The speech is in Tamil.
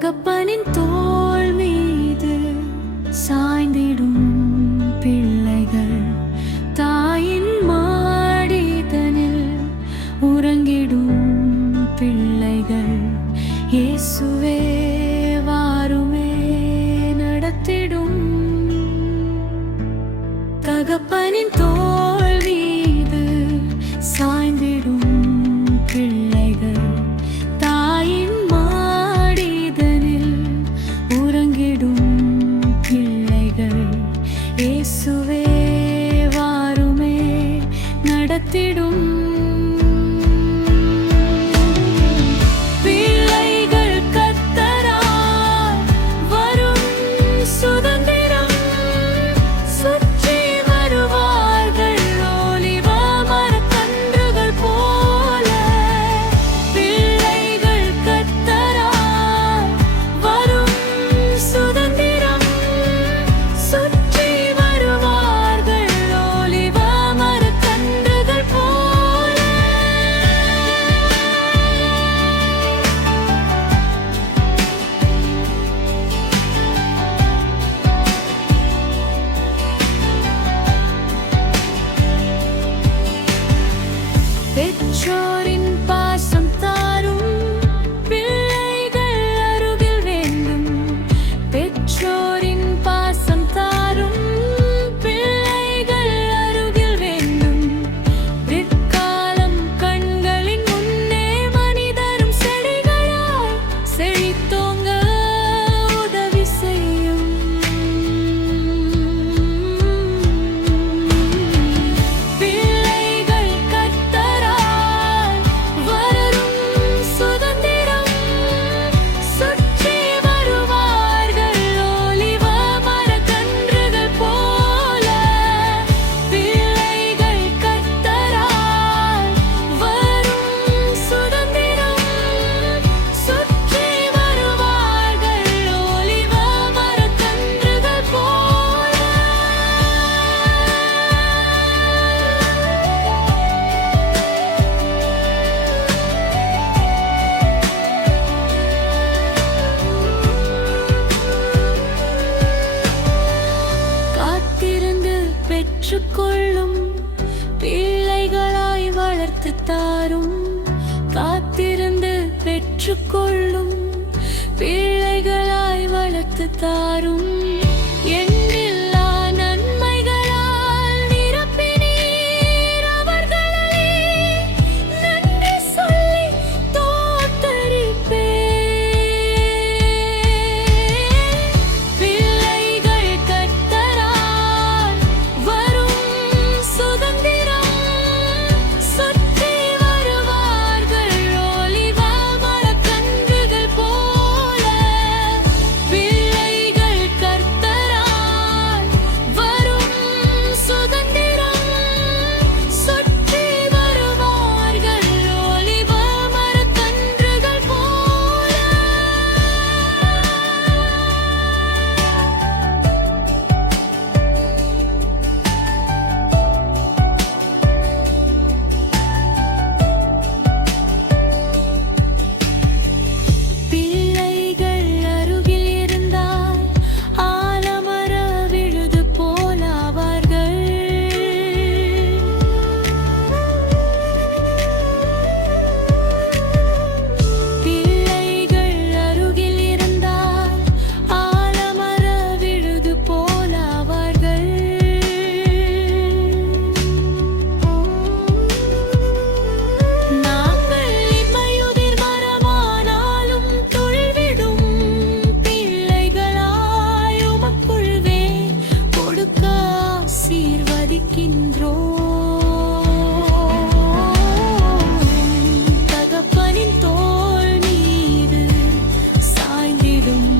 தகப்பனின் தோள் மீது சாய்ந்திடும் பிள்ளைகள், தாயின் மாடிதனில் உறங்கிடும் பிள்ளைகள், இயேசுவே வாருமே நடத்திடும். தகப்பனின் தோள் மீது சாய்ந்திடும் பிள்ளைகள், தாயின் மாடிதனில் உறங்கிடும் பிள்ளைகள், இயேசுவே வாருமே நடத்திடும். பெற்றோரின் பாசம் தாரும் பிள்ளைகள் அருகில் வேண்டும். பெற்றோரின் பாசம் தாரும் பிள்ளைகள் அருகில் வேண்டும். பிற்காலம் கண்களின் முன்னே மனிதரும் செடிகளாய் செழித்தோங்க உதவி செய்யும். பெற்றுக்கொள்ளும் பிள்ளைகளாய் வளர்த்து தாரும். காத்திருந்து பெற்றுக்கொள்ளும் பிள்ளைகளாய் வளர்த்து தாரும். எண்ணில்லா நன்மைகளால் நிரப்பினீர் அவர்களை, நன்றி சொல்லி தோத்தரிப்பேன். பிள்ளைகள் கர்த்தரால் வரும் சுதந்திரம், சுற்றி வருவார்கள் ஒலிவ மரக்கன்றுகள் போல. பிள்ளைகள் கர்த்தரால் வரும் சுதந்திரம், சுற்றி வருவார்கள் ஒலிவ மரக்கன்றுகள் போல. பிள்ளைகள் அருகில் இருந்தால் ஆலமர விழுது போலாவார்கள். பிள்ளைகள் அருகில் இருந்தால் ஆலமர விழுது போலாவார்கள். நாங்கள் இமையுதிர் மரமானாலும் துள்விடும் பிள்ளைகளாய் உமக்குள்வே கொடுக்க ஆசீர்வதிக்கின்றோம். தகப்பனின் தோள் மீது சாய்ந்திடும்